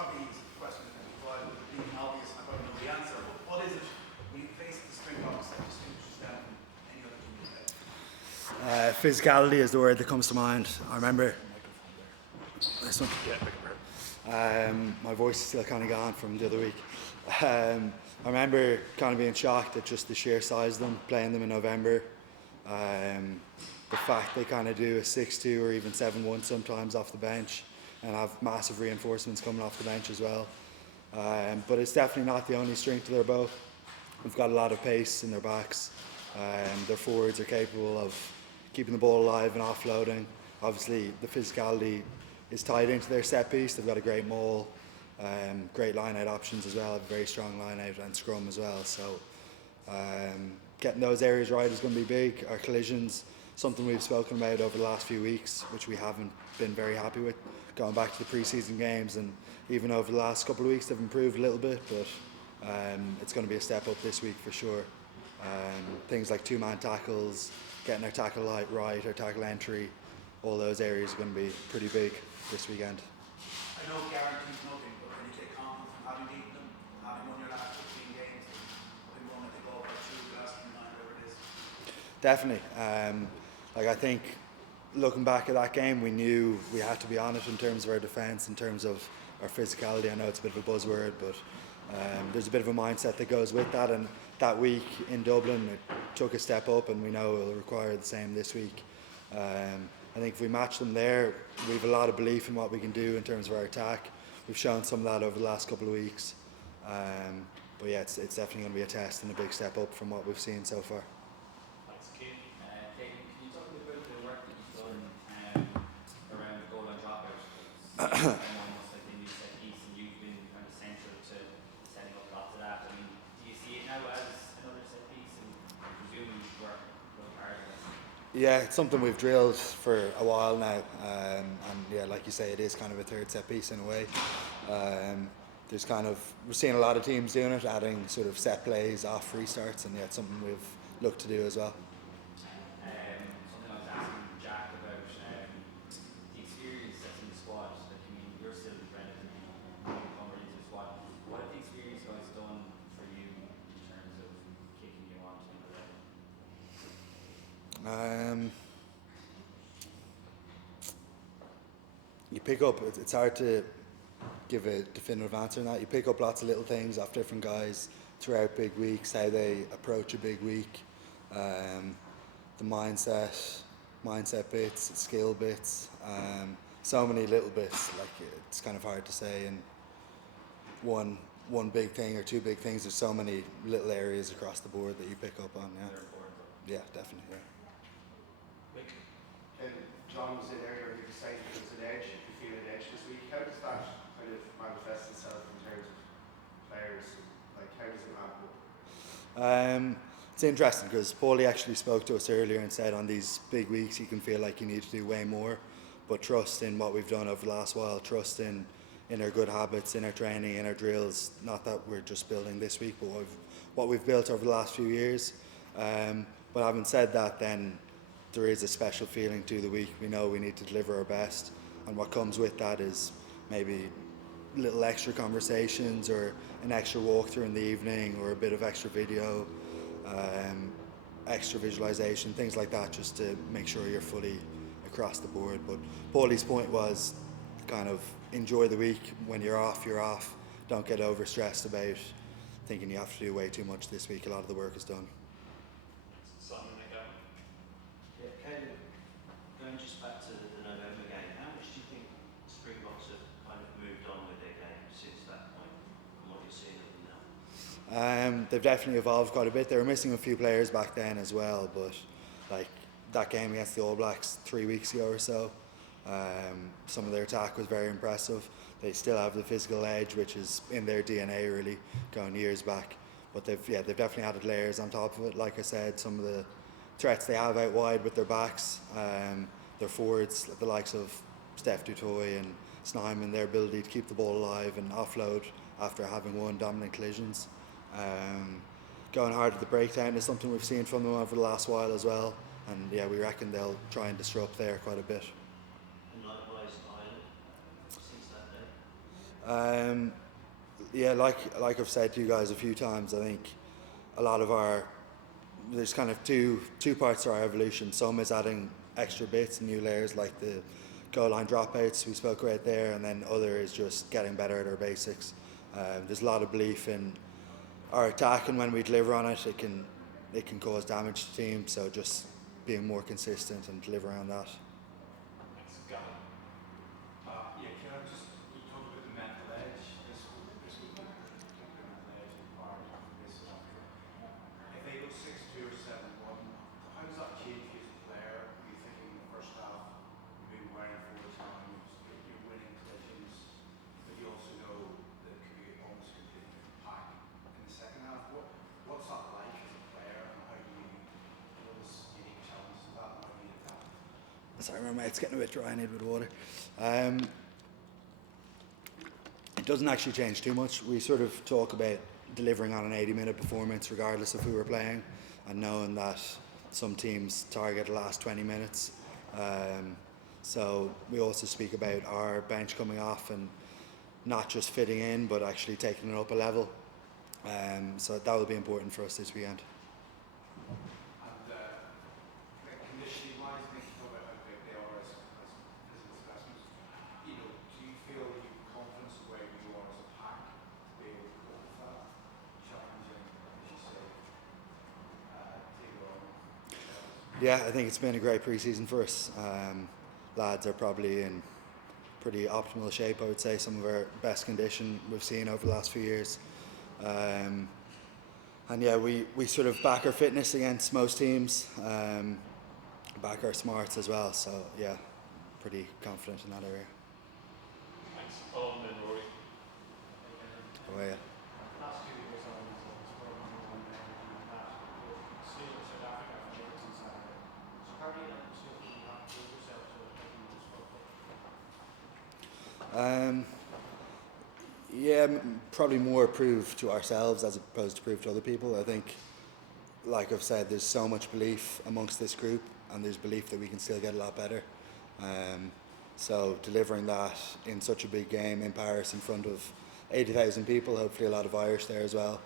probably a question that while being obvious, I probably know the answer, but what is it when you face the Springboks that distinguishes them from any other team in the league? Physicality is the word that comes to mind. I remember this one. My voice is still kind of gone from the other week. I remember kind of being shocked at just the sheer size of them, playing them in November. The fact they kind of do a 6-2 or even 7-1 sometimes off the bench and have massive reinforcements coming off the bench as well. But it's definitely not the only strength of their bow. We've got a lot of pace in their backs. Their forwards are capable of keeping the ball alive and offloading. Obviously, the physicality is tied into their set piece. They've got a great maul, great line-out options as well, have a very strong line-out and scrum as well. So getting those areas right is going to be big. Our collisions, something we've spoken about over the last few weeks, which we haven't been very happy with, going back to the pre-season games, and even over the last couple of weeks they've improved a little bit, but it's going to be a step up this week for sure. Things like two-man tackles, getting our tackle right, our tackle entry, all those areas are going to be pretty big this weekend. I know guarantees nothing, but can you take confidence from having beaten them, having won your last 15 games, and having won, I think, all but 2 the last 9, whatever it is? Definitely. I think looking back at that game, we knew we had to be on it in terms of our defence, in terms of our physicality. I know it's a bit of a buzzword, but there's a bit of a mindset that goes with that, and that week in Dublin it took a step up, and we know it will require the same this week. I think if we match them there, we have a lot of belief in what we can do in terms of our attack. We've shown some of that over the last couple of weeks. But yeah, it's definitely going to be a test and a big step up from what we've seen so far. Thanks, Caelan. Caelan, can you talk a bit about the work that you've done around the goal line dropout? Almost like the new set piece, and you've been kind of central to setting up lots of that. I mean, do you see it now as another set piece, and presumably you work really hard on this? Yeah, it's something we've drilled for a while now, and yeah, like you say, it is kind of a third set piece in a way. We're seeing a lot of teams doing it, adding sort of set plays off restarts, and yeah, it's something we've looked to do as well. Something I was asking Jack about, the experience that's in the squad. Like, I mean, you're still relatively newcomer into the squad. What have the experience guys done for you in terms of kicking you on to another level? You pick up, it's hard to give a definitive answer on that. You pick up lots of little things off different guys throughout big weeks, how they approach a big week, the mindset bits, skill bits, so many little bits. Like, it's kind of hard to say in one big thing or two big things. There's so many little areas across the board that you pick up on. Yeah, definitely. Yeah. And John was in earlier, he was saying there's an edge, you feel an edge this week. How does that kind of manifest itself in terms of players? Like, how does it happen? It's interesting because Paulie actually spoke to us earlier and said on these big weeks you can feel like you need to do way more, but trust in what we've done over the last while, trust in our good habits, in our training, in our drills. Not that we're just building this week, but what we've built over the last few years. But having said that, then there is a special feeling to the week. We know we need to deliver our best, and what comes with that is maybe little extra conversations or an extra walkthrough in the evening or a bit of extra video, extra visualization, things like that, just to make sure you're fully across the board. But Paulie's point was kind of enjoy the week. When you're off, you're off. Don't get overstressed about thinking you have to do way too much this week. A lot of the work is done. Yeah, Caelan, going just back to the November game, how much do you think Springboks have kind of moved on with their game since that point and what you're seeing of them now? They've definitely evolved quite a bit. They were missing a few players back then as well, but like that game against the All Blacks 3 weeks ago or so, some of their attack was very impressive. They still have the physical edge, which is in their DNA really, going years back. But they've definitely added layers on top of it. Like I said, some of the threats they have out wide with their backs, their forwards, the likes of Steph Dutoy and Snyman, their ability to keep the ball alive and offload after having won dominant collisions. Going hard at the breakdown is something we've seen from them over the last while as well, and yeah, we reckon they'll try and disrupt there quite a bit. And likewise Ireland, since that Yeah, like I've said to you guys a few times, I think a lot of there's kind of two parts to our evolution. Some is adding extra bits, new layers like the goal line dropouts we spoke about there, and then other is just getting better at our basics. There's a lot of belief in our attack, and when we deliver on it, it can cause damage to teams. So just being more consistent and delivering on that. Thanks, Gavin. Yeah, can I just, you talked about the mental edge this week, the mental edge is part of this after. If they go 6-2 or 7-1, how does that change you as a player? Are you thinking in the first half, you've been wearing forward times, you're winning collisions, but you also know that it could be almost a completely different pack in the second half? What's that like as a player, and what is unique challenges of that, and how do you adapt? Sorry, my mate's getting a bit dry. I need a bit of water. It doesn't actually change too much. We sort of talk about delivering on an 80-minute performance regardless of who we're playing, and knowing that some teams target the last 20 minutes. So we also speak about our bench coming off and not just fitting in but actually taking it up a level. So that will be important for us this weekend. Conditioning wise, I think you talk about how big they are as physical specimens. Do you feel you've confidence in where you are as a pack to be able to cope with that? Challenging, as you say, take it on. Yeah, I think it's been a great pre-season for us. Lads are probably in pretty optimal shape, I would say. Some of our best condition we've seen over the last few years. And yeah, we sort of back our fitness against most teams, back our smarts as well. So yeah, pretty confident in that area. Thanks, Paul, and then Rory. Oh yeah. Last 2 years I was program on that Sweden, South Africa from Everton Saturday. So how do you like to have to prove yourself to taking this football? Yeah, probably more prove to ourselves as opposed to prove to other people. I think, like I've said, there's so much belief amongst this group, and there's belief that we can still get a lot better. So delivering that in such a big game in Paris in front of 80,000 people, hopefully a lot of Irish there as well.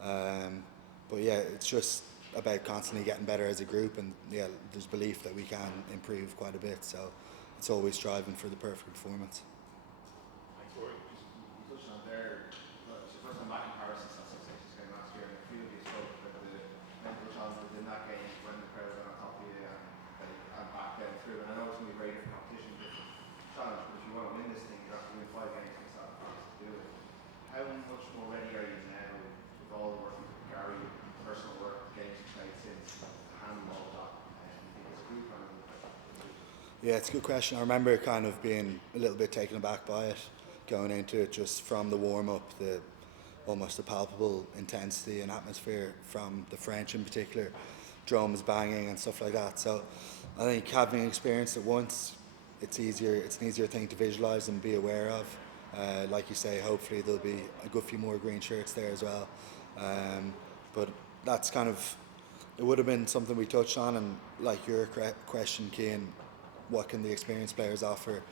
But yeah, it's just about constantly getting better as a group, and yeah, there's belief that we can improve quite a bit. So it's always striving for the perfect performance. Thanks, Rory. You touched on there, it's your first time back in Paris since that Six Nations game last year, and a few of you spoke about the mental challenges in that game when the crowd was on top of you and back down through. And I know it's going to be a very different competition, different challenge, but if you want to win this thing, you have to win 5 games against that France to do it. How much more ready are you now with all the work with Gary, personal work, games you've played since, to handle all that? Do you think it's a group kind of? Yeah, it's a good question. I remember kind of being a little bit taken aback by it, going into it just from the warm-up, almost the palpable intensity and atmosphere from the French in particular, drums banging and stuff like that. So I think having experienced it once, it's an easier thing to visualise and be aware of. Like you say, hopefully there'll be a good few more green shirts there as well. But that's kind of, it would have been something we touched on, and like your question, Cian, what can the experienced players offer?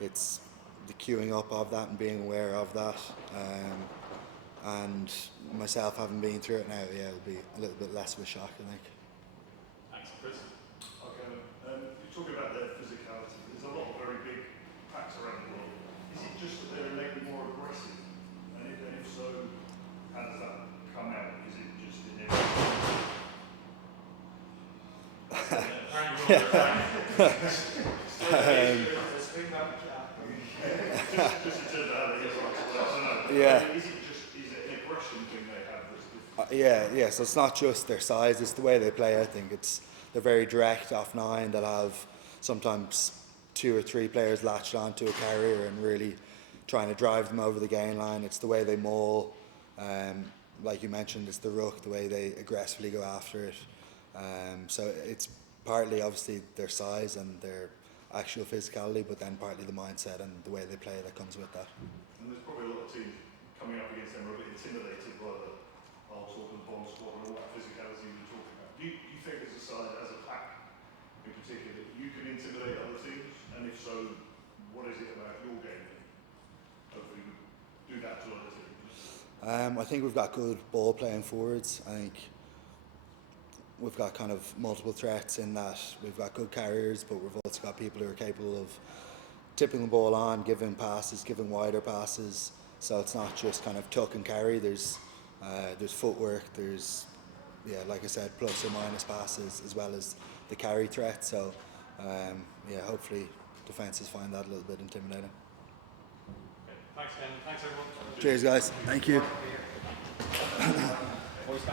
It's the queuing up of that and being aware of that. And myself having been through it now, yeah, it'll be a little bit less of a shock, I think. Thanks, Chris. Okay, you're talking about their physicality. There's a lot of very big packs around the world. Is it just that they're maybe more aggressive? And if so, how does that come out? Is it just in their... Yeah. Is it an aggression thing they have that's different? Yeah, so it's not just their size, it's the way they play. I think they're very direct off 9. They'll have sometimes 2 or 3 players latched onto a carrier and really trying to drive them over the gain line. It's the way they maul, like you mentioned, it's the ruck, the way they aggressively go after it. So it's partly obviously their size and their actual physicality, but then partly the mindset and the way they play that comes with that. And there's probably a lot of teams coming up against them who are a bit intimidated by the sort of bomb squad and all that physicality you're talking about. Do you think as a side, as a pack in particular, that you can intimidate other teams? And if so, what is it about your game that hopefully would I think we've got good ball playing forwards. I think we've got kind of multiple threats in that we've got good carriers, but we've also got people who are capable of tipping the ball on, giving passes, giving wider passes. So it's not just kind of tuck and carry. There's footwork. There's, yeah, like I said, plus or minus passes as well as the carry threat. So yeah, hopefully defences find that a little bit intimidating. Okay. Thanks, Ken. Thanks, everyone. Cheers, guys. Thank you. Voice